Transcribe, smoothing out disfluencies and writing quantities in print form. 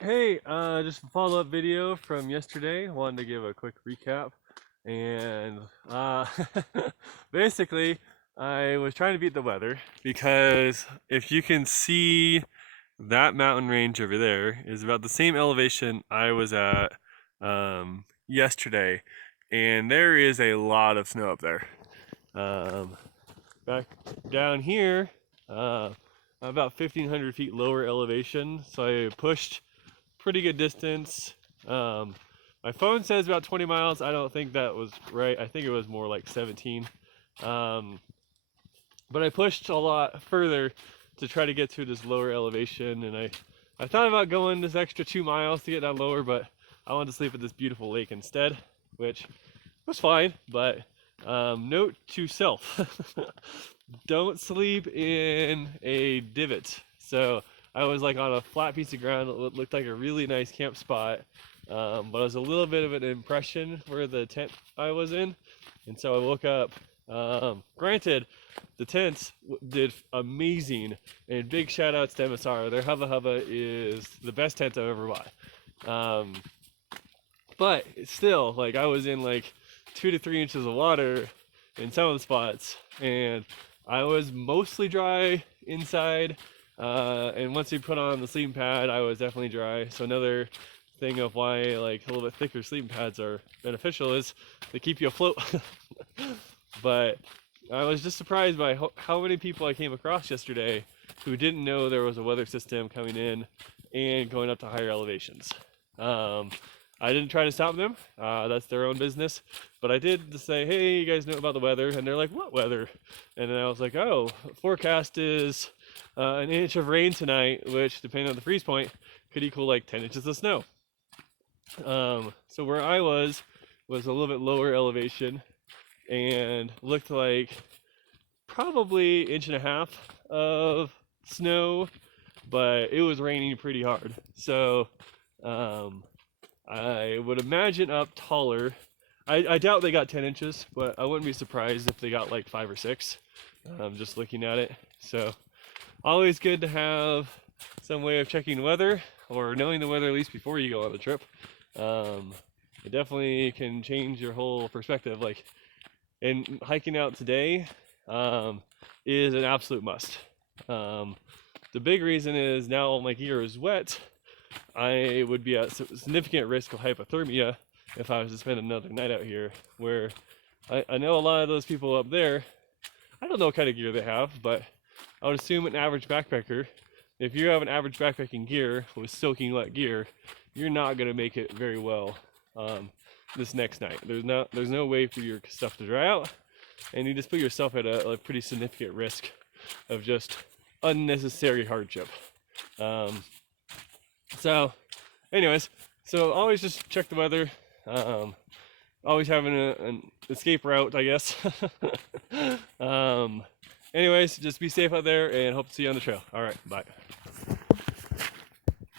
Hey, just a follow-up video from yesterday. Wanted to give a quick recap. And basically, I was trying to beat the weather because if you can see that mountain range over there is about the same elevation I was at yesterday, and there is a lot of snow up there. Um, Back down here, about 1,500 feet lower elevation, so I pushed pretty good distance. Um, my phone says about 20 miles. I don't think that was right. I think it was more like 17. Um, but I pushed a lot further to try to get to this lower elevation, and I thought about going this extra 2 miles to get down lower, but I wanted to sleep at this beautiful lake instead, which was fine. But note to self: don't sleep in a divot. So I was like on a flat piece of ground that looked like a really nice camp spot, but it was a little bit of an impression where the tent I was in, and so I woke up. Granted, the tents did amazing, and big shout outs to MSR. Their Hubba Hubba is the best tent I've ever bought. Um, but still, like I was in like 2 to 3 inches of water in some of the spots, and I was mostly dry inside. And once we put on the sleeping pad, I was definitely dry. So another thing of why like a little bit thicker sleeping pads are beneficial is they keep you afloat. But I was just surprised by how many people I came across yesterday who didn't know there was a weather system coming in and going up to higher elevations. Um, I didn't try to stop them. That's their own business. But I did say, hey, you guys know about the weather? And they're like, what weather? And then I was like, oh, forecast is an inch of rain tonight, which, depending on the freeze point, could equal like 10 inches of snow. So where I was a little bit lower elevation and looked like probably inch and a half of snow, but it was raining pretty hard. So um, I would imagine up taller. I doubt they got 10 inches, but I wouldn't be surprised if they got like 5 or 6. Just looking at it. So always good to have some way of checking the weather or knowing the weather at least before you go on the trip. It definitely can change your whole perspective. Like, and hiking out today is an absolute must. The big reason is now my gear is wet. I would be at significant risk of hypothermia if I was to spend another night out here. Where I know a lot of those people up there, I don't know what kind of gear they have, but I would assume an average backpacker, if you have an average backpacking gear with soaking wet gear, you're not going to make it very well this next night. There's no way for your stuff to dry out, and you just put yourself at a pretty significant risk of just unnecessary hardship. Um, so, anyways, so always just check the weather. Always having an escape route, I guess. um, Anyways, just be safe out there and hope to see you on the trail. All right, bye.